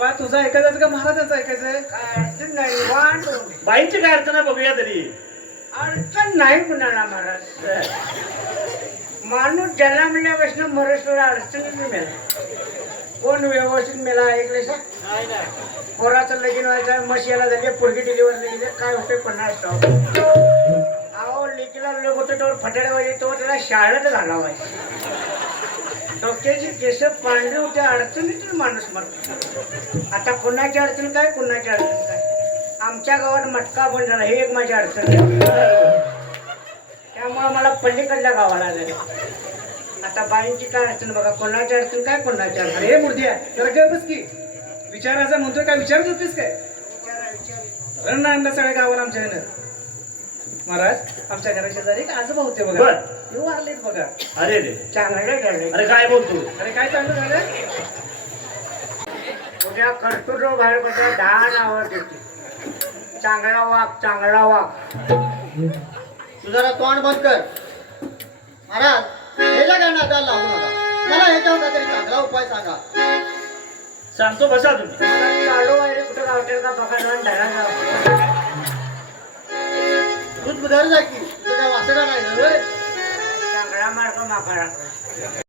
बाबा तुझं ऐकायचं का महाराजांचं ऐकायचंय? काय अडचण नाही निवांत होऊ दे. बाईंची काय अडचण आहे बघूया तरी. अडचण नाही कुणाला महाराज. माणूस जन्मल्यापासून मरेश्वर अडचणीच मिळाला. कोण व्यवस्थित मेला ऐकले सा? पोराचं लगीन व्हायचं मशियाला झाली पोरगी डिलिव्हरी झाली काय होते 50 अहो लेकीला लोक होते तो फटाड्या व्हायचे तो त्याला शाळेत घाला व्हायचा. डोक्याची केस पांढरे होते अडचणीतून माणूस मरतो. आता कुणाची अडचण काय कुणाची अडचण काय. आमच्या गावात मटका बंद झाला हे एक माझी अडचण आहे. त्यामुळे मला पल्लीकडल्या गावाला झाले. आता बाईंची काय अडचण बघा कोणाची अडचण काय कोणाची अडचण. अरे मूर्त्या जरा गप बस की. विचारायचा म्हणतोय काय विचारत होतीस काय? रण आणला सगळ्या गावाला आमच्या ह्यानं. महाराज आमच्या घराच्या शेजारी एक आजोबा होते बघा. बर. येऊ वारलेत बघा. अरे रे चांगलं झालं. अरे काय बोलतो. अरे काय चांगलं झालं? उद्या कर्तृत्व बाहेर पडल्या 10 नावं देते. चांगला वाग चांगला वाग. तू जरा तोंड बंद कर. महाराज ह्याच्या काय नादाला लागू नका. मला ह्याच्यावर काहीतरी चांगला उपाय सांगा. सांगतो बसा तुम्ही. चालू आहे कुठं गावते का बघा जाऊन धरा. तूच बुधार जा की तुझा वासडा नाही ना होय. चांगला मार्ग माफा